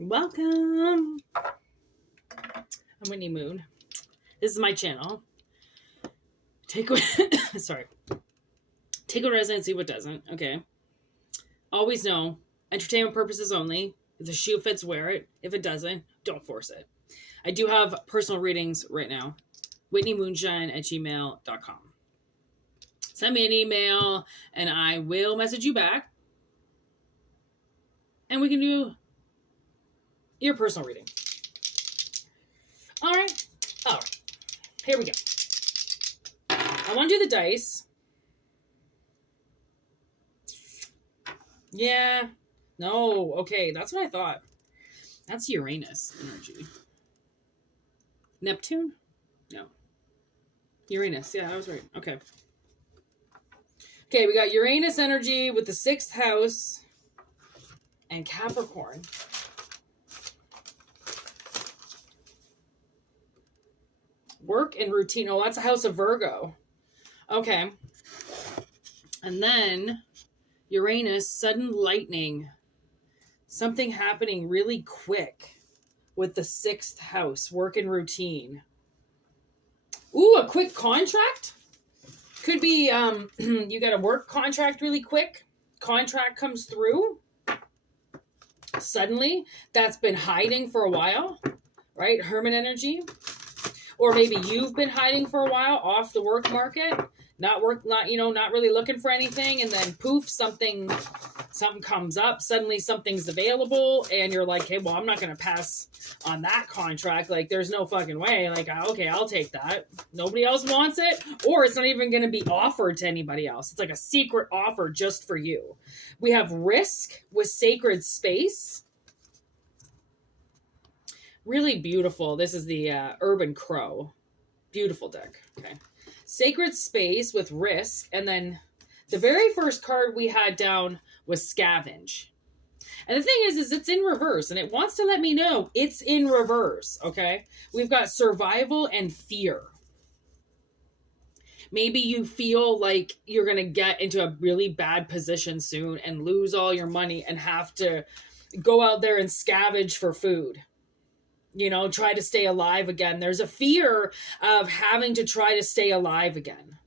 Welcome. I'm Whitney Moon. This is my channel. Take what sorry. Take what resonates, see what doesn't. Okay. Always know, entertainment purposes only. If the shoe fits, wear it. If it doesn't, don't force it. I do have personal readings right now. WhitneyMoonshine@gmail.com. Send me an email and I will message you back. And we can do your personal reading. All right. Here we go. I want to do the dice. Yeah. No. Okay. That's what I thought. That's Uranus energy. Neptune? No. Uranus. Yeah, I was right. Okay. Okay, we got Uranus energy with the 6th house and Capricorn. Work and routine. Oh, that's a house of Virgo. Okay. And then Uranus, sudden lightning. Something happening really quick with the 6th house, work and routine. Ooh, a quick contract? Could be you got a work contract really quick. Contract comes through suddenly. That's been hiding for a while, right? Hermit energy. Or maybe you've been hiding for a while off the work market, not really looking for anything, and then poof, something comes up. Suddenly something's available, and you're like, hey, well, I'm not going to pass on that contract. Like, there's no fucking way. Like, okay, I'll take that. Nobody else wants it, or it's not even going to be offered to anybody else. It's like a secret offer just for you. We have risk with sacred space. Really beautiful. This is the Urban Crow. Beautiful deck. Okay. Sacred Space with Risk. And then the very first card we had down was Scavenge. And the thing is it's in reverse. And it wants to let me know it's in reverse. Okay. We've got Survival and Fear. Maybe you feel like you're going to get into a really bad position soon and lose all your money and have to go out there and scavenge for food. Try to stay alive again. There's a fear of having to try to stay alive again.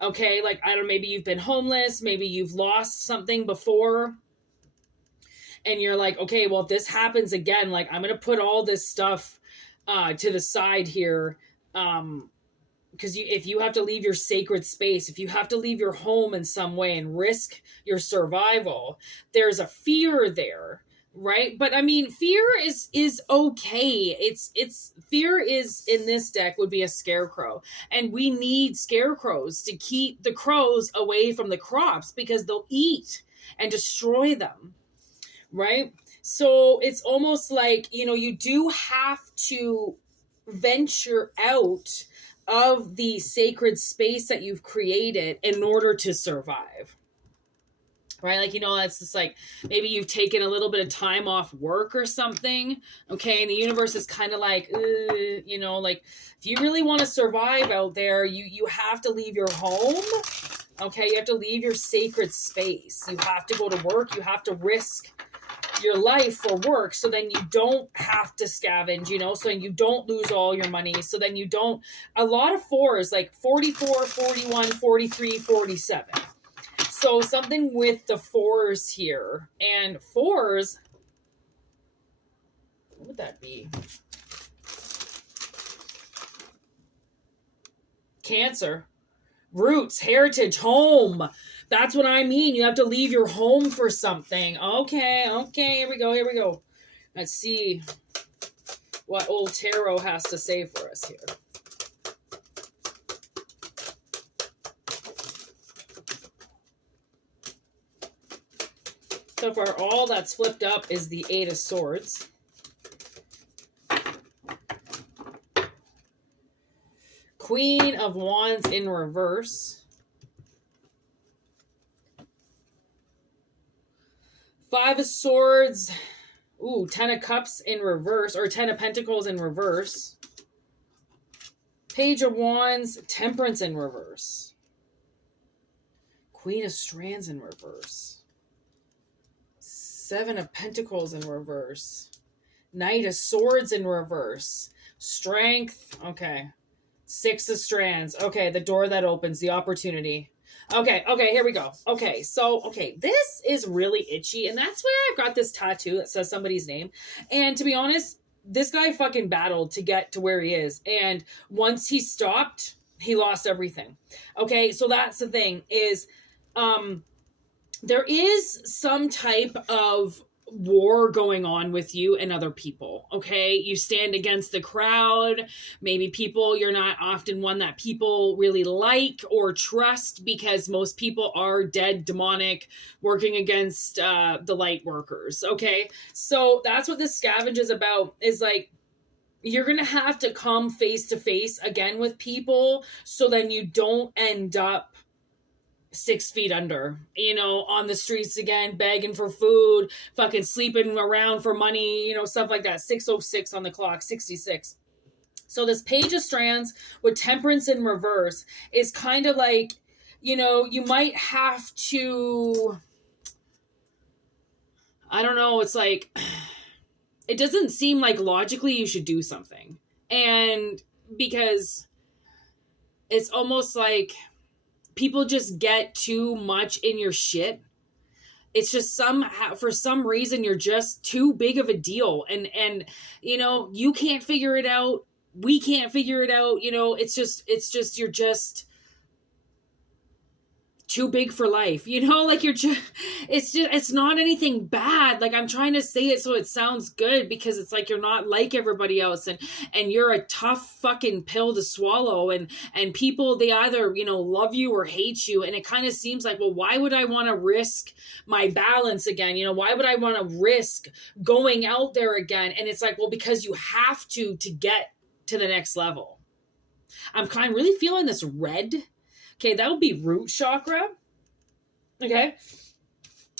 Okay, like, I don't know, maybe you've been homeless, maybe you've lost something before, and you're like, okay, well, if this happens again, like, I'm going to put all this stuff to the side here, because if you have to leave your sacred space, if you have to leave your home in some way and risk your survival, there's a fear there. Right? But I mean, fear is okay. It's fear is in this deck would be a scarecrow. And we need scarecrows to keep the crows away from the crops because they'll eat and destroy them. Right? So it's almost like, you do have to venture out of the sacred space that you've created in order to survive. Right? Like, that's just like, maybe you've taken a little bit of time off work or something. Okay. And the universe is kind of like, like, if you really want to survive out there, you have to leave your home. Okay. You have to leave your sacred space. You have to go to work. You have to risk your life for work. So then you don't have to scavenge, so then you don't lose all your money. So then you don't, a lot of 4s, like 44, 41, 43, 47. So something with the 4s here. And 4s, what would that be? Cancer. Roots, heritage, home. That's what I mean. You have to leave your home for something. Okay, here we go. Let's see what old tarot has to say for us here. So far, all that's flipped up is the 8 of Swords. Queen of Wands in reverse. 5 of Swords. Ooh, 10 of Cups in reverse, or 10 of Pentacles in reverse. Page of Wands, Temperance in reverse. Queen of Strands in reverse. Seven of Pentacles in reverse. Knight of Swords in reverse. Strength. Okay. Six of Strands. Okay, the door that opens, the opportunity. Okay, here we go. Okay, so, this is really itchy, and that's where I've got this tattoo that says somebody's name. And to be honest, this guy fucking battled to get to where he is. And once he stopped, he lost everything. Okay, so that's the thing is, there is some type of war going on with you and other people. Okay, you stand against the crowd. Maybe people, you're not often one that people really like or trust, because most people are dead, demonic, working against the light workers. Okay, so that's what this scavenge is about, is like, you're gonna have to come face to face again with people, so then you don't end up 6 feet under, on the streets again, begging for food, fucking sleeping around for money, stuff like that. 6:06 on the clock, 66. So this Page of Strands with Temperance in reverse is kind of like, you might have to, I don't know, it's like, it doesn't seem like logically you should do something. And because it's almost like people just get too much in your shit. It's just for some reason, you're just too big of a deal. And, you can't figure it out. We can't figure it out. It's just, you're just too big for life, like it's not anything bad. Like, I'm trying to say it so it sounds good, because it's like, you're not like everybody else, and you're a tough fucking pill to swallow, and people, they either, love you or hate you. And it kind of seems like, well, why would I want to risk my balance again? Why would I want to risk going out there again? And it's like, well, because you have to get to the next level. I'm kind of really feeling this red. Okay, that would be root chakra. Okay.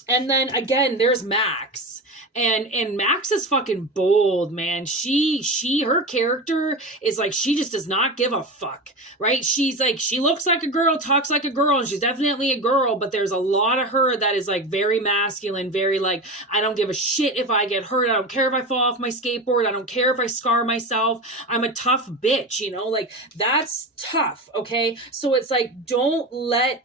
And then again, there's Max. And Max is fucking bold, man. Her character is like, she just does not give a fuck, right? She's like, she looks like a girl, talks like a girl, and she's definitely a girl, but there's a lot of her that is like very masculine, very like, I don't give a shit if I get hurt. I don't care if I fall off my skateboard. I don't care if I scar myself. I'm a tough bitch, like, that's tough. Okay. So it's like, don't let,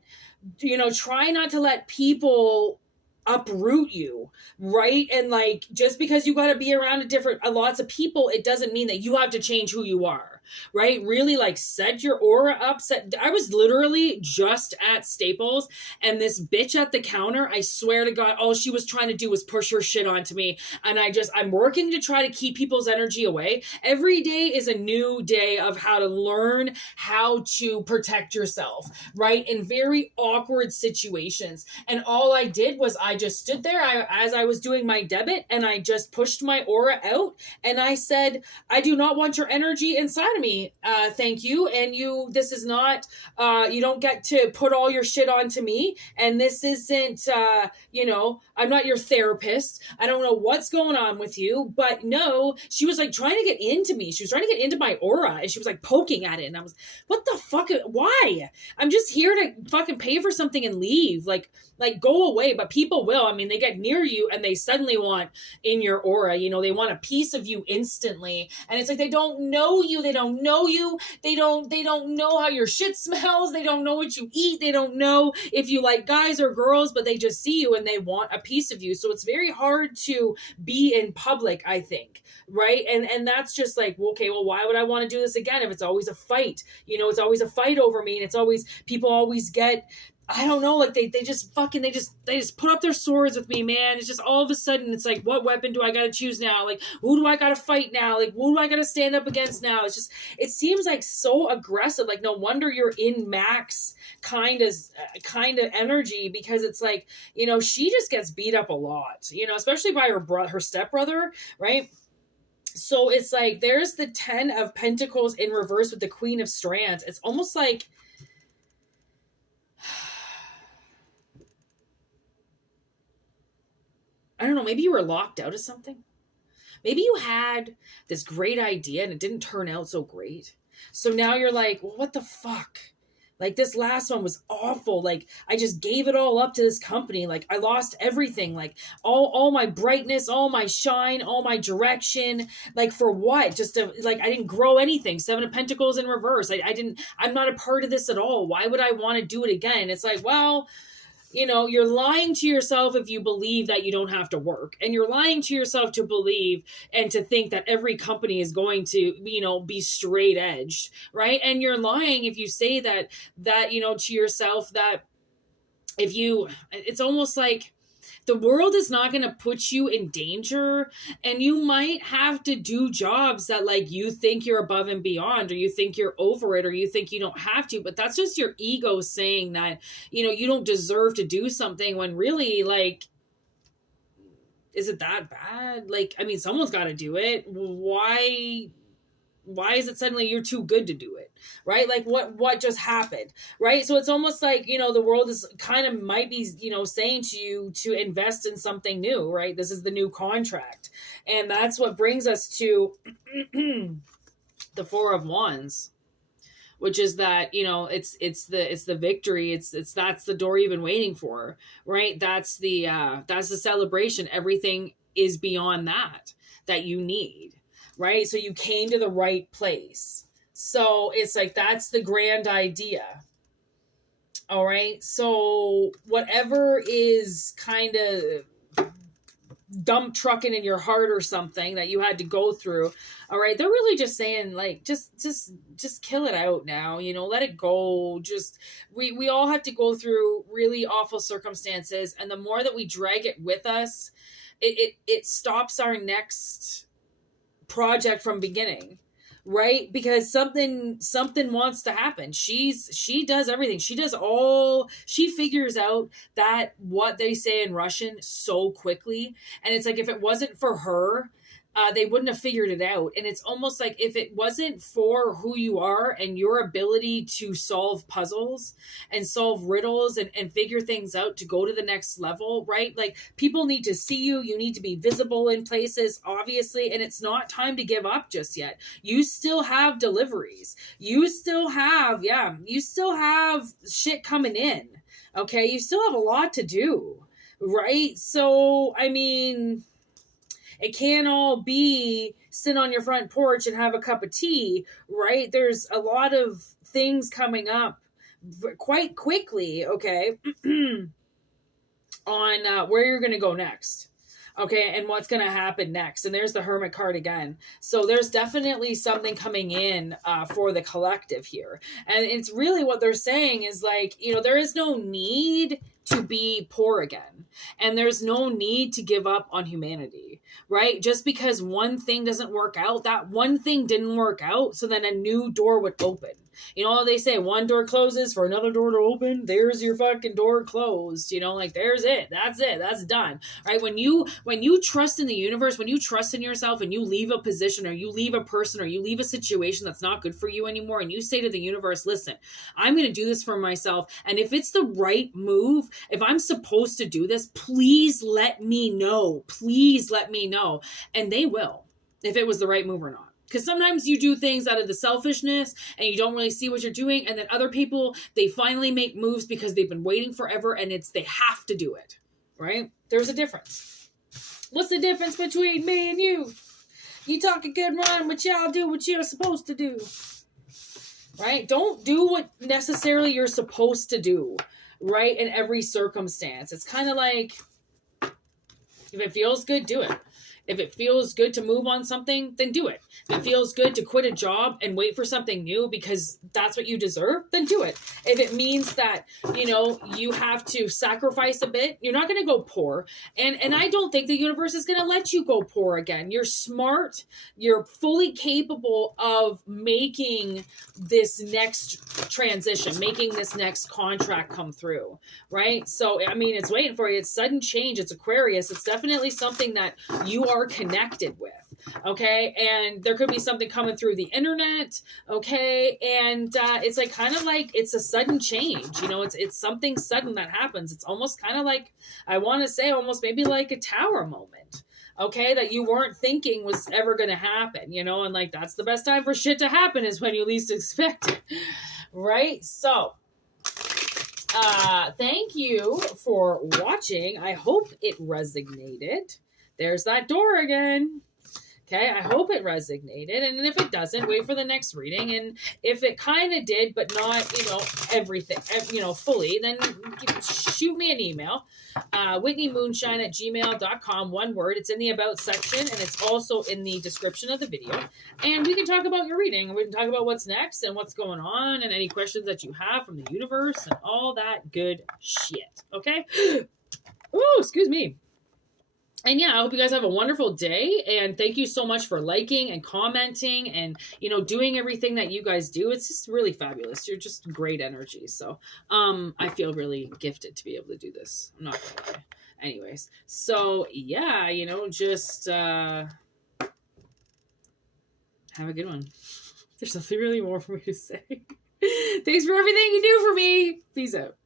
try not to let people uproot you, right? And like, just because you got to be around lots of people, it doesn't mean that you have to change who you are, right? Really, like, set your aura up. I was literally just at Staples, and this bitch at the counter, I swear to God, all she was trying to do was push her shit onto me. And I'm working to try to keep people's energy away. Every day is a new day of how to learn how to protect yourself, right? In very awkward situations. And all I did was I just stood there as I was doing my debit, and I just pushed my aura out, and I said, I do not want your energy inside of me. Thank you. And this is not, you don't get to put all your shit onto me. And this isn't, I'm not your therapist. I don't know what's going on with you, but no, she was like trying to get into me. She was trying to get into my aura, and she was like poking at it. And I was, what the fuck? Why? I'm just here to fucking pay for something and leave. Like go away. But people will. I mean, they get near you and they suddenly want in your aura, they want a piece of you instantly. And it's like, they don't know you. They don't know you. They don't know how your shit smells. They don't know what you eat. They don't know if you like guys or girls, but they just see you and they want a piece of you. So it's very hard to be in public, I think. Right. And that's just like, okay, well, why would I want to do this again if it's always a fight? It's always a fight over me. And it's always, people always get, I don't know, like they just put up their swords with me, man. It's just all of a sudden, it's like, what weapon do I got to choose now? Like, who do I got to fight now? Like, who do I got to stand up against now? It's just, it seems like so aggressive. Like, no wonder you're in Max kind of energy, because it's like, she just gets beat up a lot, especially by her stepbrother, right? So it's like, there's the 10 of Pentacles in reverse with the Queen of Strands. It's almost like, I don't know, maybe you were locked out of something. Maybe you had this great idea and it didn't turn out so great. So now you're like, well, what the fuck? Like this last one was awful. Like I just gave it all up to this company. Like I lost everything. Like all my brightness, all my shine, all my direction. Like for what? Just to, like I didn't grow anything. Seven of Pentacles in reverse. I'm not a part of this at all. Why would I want to do it again? It's like, well, you know, you're lying to yourself if you believe that you don't have to work. And you're lying to yourself to believe and to think that every company is going to, you know, be straight edged, right? And you're lying if you say that, you know, to yourself that if you, it's almost like the world is not going to put you in danger, and you might have to do jobs that like you think you're above and beyond, or you think you're over it, or you think you don't have to, but that's just your ego saying that, you know, you don't deserve to do something when really, like, is it that bad? Like, I mean, someone's got to do it. Why is it suddenly you're too good to do it, right? Like what just happened, right? So it's almost like, you know, the world is kind of might be, you know, saying to you to invest in something new, right? This is the new contract. And that's what brings us to the Four of Wands, which is that, you know, it's the victory. It's that's the door you've been waiting for, right? That's the celebration. Everything is beyond that you need. Right? So you came to the right place. So it's like, that's the grand idea. All right. So whatever is kind of dump trucking in your heart or something that you had to go through. All right. They're really just saying like, just kill it out now, you know, let it go. Just, we all have to go through really awful circumstances. And the more that we drag it with us, it stops our next project from beginning, right? Because something wants to happen. She does everything. She figures out that what they say in Russian so quickly. And it's like, if it wasn't for her, they wouldn't have figured it out. And it's almost like if it wasn't for who you are and your ability to solve puzzles and solve riddles and figure things out to go to the next level, right? Like people need to see you. You need to be visible in places, obviously. And it's not time to give up just yet. You still have deliveries. You still have shit coming in. Okay. You still have a lot to do, right? So, I mean, it can't all be sit on your front porch and have a cup of tea, right? There's a lot of things coming up quite quickly, okay, on where you're going to go next. Okay, and what's going to happen next. And there's the Hermit card again. So there's definitely something coming in for the collective here. And it's really what they're saying is like, you know, there is no need to be poor again. And there's no need to give up on humanity, right? Just because one thing doesn't work out, that one thing didn't work out, so then a new door would open. You know, they say one door closes for another door to open. There's your fucking door closed. You know, like there's it. That's done. Right? When you trust in the universe, when you trust in yourself and you leave a position or you leave a person or you leave a situation that's not good for you anymore, and you say to the universe, listen, I'm going to do this for myself. And if it's the right move, if I'm supposed to do this, please let me know. Please let me know. And they will, if it was the right move or not. Because sometimes you do things out of the selfishness and you don't really see what you're doing. And then other people, they finally make moves because they've been waiting forever and they have to do it, right? There's a difference. What's the difference between me and you? You talk a good run, but y'all do what you're supposed to do, right? Don't do what necessarily you're supposed to do, right? In every circumstance. It's kind of like, if it feels good, do it. If it feels good to move on something, then do it. If it feels good to quit a job and wait for something new because that's what you deserve, then do it. If it means that, you know, you have to sacrifice a bit, you're not going to go poor. And I don't think the universe is going to let you go poor again. You're smart. You're fully capable of making this next transition, making this next contract come through, right? So, I mean, it's waiting for you. It's sudden change. It's Aquarius. It's definitely something that you are connected with, okay? And there could be something coming through the internet, okay? And it's like kind of like it's a sudden change, you know, it's something sudden that happens. It's almost kind of like, I want to say almost maybe like a tower moment, okay, that you weren't thinking was ever going to happen, you know? And like that's the best time for shit to happen is when you least expect it, right? So thank you for watching. I hope it resonated. There's that door again. Okay, I hope it resonated. And if it doesn't, wait for the next reading. And if it kind of did, but not, everything, fully, then shoot me an email. WhitneyMoonshine@gmail.com, one word. It's in the About section, and it's also in the description of the video. And we can talk about your reading. We can talk about what's next and what's going on and any questions that you have from the universe and all that good shit. Okay? Oh, excuse me. And yeah, I hope you guys have a wonderful day. And thank you so much for liking and commenting and, doing everything that you guys do. It's just really fabulous. You're just great energy. So I feel really gifted to be able to do this. I'm not going to lie. Anyways, so yeah, just have a good one. There's nothing really more for me to say. Thanks for everything you do for me. Peace out.